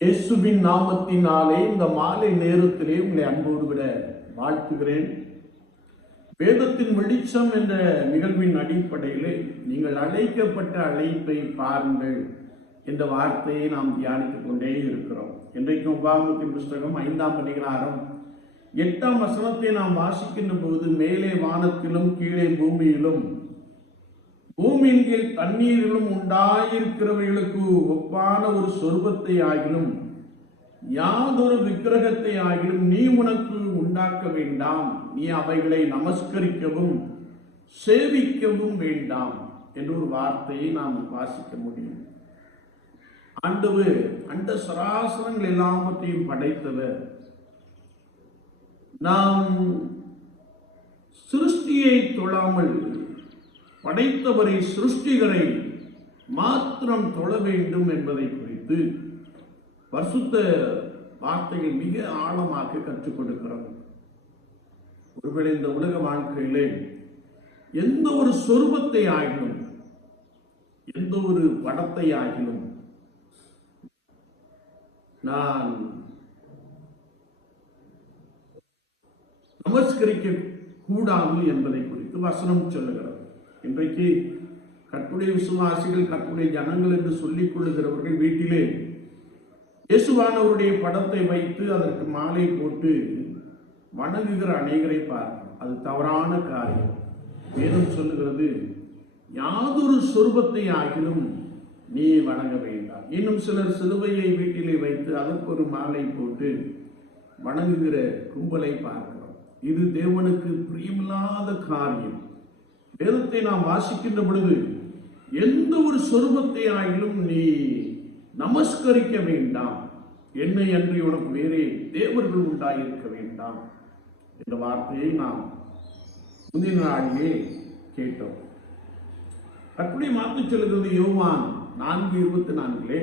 இயேசுவின் நாமத்தினாலே இந்த மாலை நேரத்திலே உங்களை அன்போடு விட வாழ்த்துகிறேன். வேதத்தின் வெளிச்சம் என்ற நிகழ்வின் அடிப்படையிலே நீங்கள் அழைக்கப்பட்ட அழைப்பை பாருங்கள் என்ற வார்த்தையை நாம் தியானித்துக் கொண்டே இருக்கிறோம். இன்றைக்கு உபாகமத்தின் புஸ்தகம் ஐந்தாம் அதிகாரம் எட்டாம் வசனத்தை நாம் வாசிக்கின்ற போது மேலே வானத்திலும் கீழே பூமியிலும் பூமியின் கீழ் தண்ணீரிலும் உண்டாயிருக்கிறவைகளுக்கு ஒப்பான ஒரு சொர்பத்தை ஆகிலும் யாதொரு விக்கிரகத்தை ஆகிலும் நீ உனக்கு உண்டாக்க வேண்டாம். நீ அவைகளை நமஸ்கரிக்கவும் சேவிக்கவும் வேண்டாம் என்ற ஒரு வார்த்தையை நாம் வாசிக்க முடியும். ஆண்டவர் அண்ட சராசரங்கள் எல்லாவற்றையும் படைத்தவர். நாம் சிருஷ்டியை தொழாமல் படைத்தவரை சிருஷ்டிகளை மாத்திரம் தொழ வேண்டும் என்பதை குறித்து பரிசுத்த வார்த்தையில் மிக ஆழமாக கற்றுக் கொடுக்கிறது. ஒருவேளை இந்த உலக வாழ்க்கையிலே எந்த ஒரு சொருபத்தை ஆகிலும் எந்த ஒரு படத்தை ஆகிலும் நான் நமஸ்கரிக்க கூடாது என்பதை குறித்து வசனம் சொல்லுகிறது. இன்றைக்கு கற்புடைய விசுவாசிகள் கற்புடைய ஜனங்கள் என்று சொல்லிக் கொள்ளுகிறவர்கள் வீட்டிலே இயேசுவானவருடைய படத்தை வைத்து அதற்கு மாலை போட்டு வணங்குகிற அநேகரை பார்க்கிறோம் அது தவறான காரியம். வேதம் சொல்லுகிறது யாதொரு சொருபத்தை ஆகிலும் நீ வணங்க வேண்டாம். இன்னும் சிலர் சிலுவையை வீட்டிலே வைத்து அதற்கு ஒரு மாலை போட்டு வணங்குகிற கும்பலை பார்க்கிறோம். இது தேவனுக்கு பிரியமில்லாத காரியம். வேதத்தை நாம் வாசிக்கின்ற பொழுது எந்த ஒரு சொருபத்தை ஆயிலும் நீ நமஸ்கரிக்க வேண்டாம். என்னை அன்றி உனக்கு வேறே தேவர்கள் உண்டாயிருக்க வேண்டாம் என்ற வார்த்தையை நாம் முந்தின நாளிலே கேட்டோம். அப்படி மாற்றி சொல்லுகிறது யோவான் நான்கு இருபத்தி நான்கிலே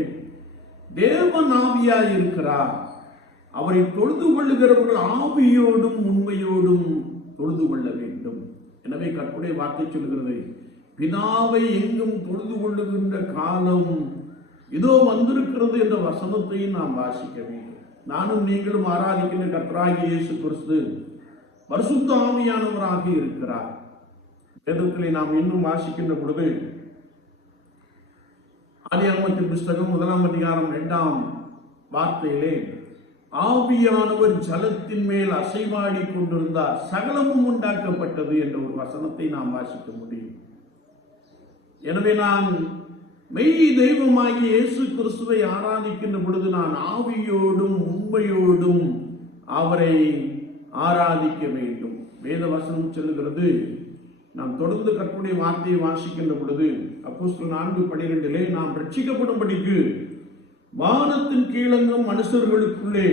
தேவ ஆவியாய் இருக்கிறார். அவரை தொழுது கொள்ளுகிறவர்கள் ஆவியோடும் உண்மையோடும் தொழுது கொள்ள வேண்டும். எனவே கற்புடைய வார்த்தை சொல்கிறது பிதாவை எங்கும் தொழுது கொள்ளுகின்ற காலம் இதோ வந்திருக்கிறது என்ற வசனத்தையும் நாம் வாசிக்க வேண்டும். நானும் நீங்களும் ஆராதிக்கின்ற கற்றாகி இயேசு கிறிஸ்து பரிசுத்த ஆவியானவராக இருக்கிறார். வேதத்திலே நாம் இன்னும் வாசிக்கின்ற பொழுது ஆதியாகமத்தின் புஸ்தகம் முதலாம் அதிகாரம் இரண்டாம் வார்த்தையிலே ஆவியானவர் ஜலத்தின் மேல் அசைவாடி கொண்டிருந்தார். சகலமும் உண்டாக்கப்பட்டது என்ற ஒரு வசனத்தை நாம் வாசிக்க முடியும். எனவே நான் மெய் தெய்வமாகிய இயேசு கிறிஸ்துவை ஆராதிக்கின்ற பொழுது நான் ஆவியோடும் உண்மையோடும் அவரை ஆராதிக்க வேண்டும். வேத வசனம் சொல்லுகிறது நாம் தொடர்ந்து கற்புடைய வார்த்தையை வாசிக்கின்ற பொழுது அப்போ நான்கு பனிரெண்டிலே நாம் ரட்சிக்கப்படும்படிக்கு வானத்தின் கீழங்கும் மனுஷர்களுக்குள்ளே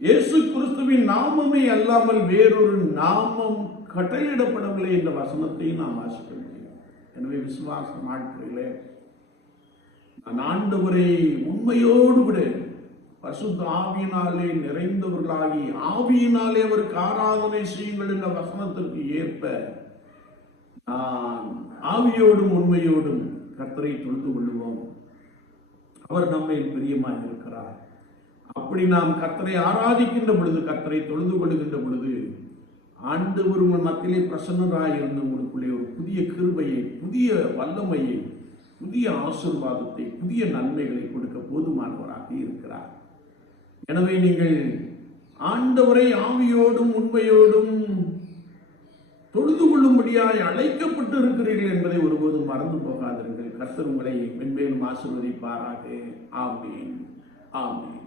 இயேசு கிறிஸ்துவின் நாமமே அல்லாமல் வேறொரு நாமம் கட்டளையிடப்படவில்லை என்ற வசனத்தை நாம் வாசிக்க முடியும். எனவே விசுவாச நாட்களிலே நான் ஆண்டவரை உண்மையோடு விட. பசுத்த ஆவியினாலே நிறைந்தவர்களாகி ஆவியினாலே அவருக்கு ஆராதனை செய்யுங்கள் என்ற வசனத்திற்கு ஏற்ப நான் ஆவியோடும் உண்மையோடும் கர்த்தரை தொழுது கொள்ளுவோம். அவர் நம்மை பிரியமாக இருக்கிறார். அப்படி நாம் கத்தரை ஆராதிக்கின்ற பொழுது கத்தரை தொழுது கொள்ளுகின்ற பொழுது ஆண்டு ஒரு மத்தியிலே பிரசன்னராய் இருந்த உங்களுக்குள்ளே ஒரு புதிய கிருபையை புதிய வல்லமையை புதிய ஆசிர்வாதத்தை புதிய நன்மைகளை கொடுக்க போதுமானவராக இருக்கிறார். எனவே நீங்கள் ஆண்டவரை ஆவியோடும் உண்மையோடும் தொழுது கொள்ளும்படியாய் அழைக்கப்பட்டு இருக்கிறீர்கள் என்பதை எப்போதும் மறந்து போகாதீர்கள் கர்த்தர் உங்களை மென்மேலும் ஆசிர்வதிப்பாராக. ஆமேன். ஆமேன்.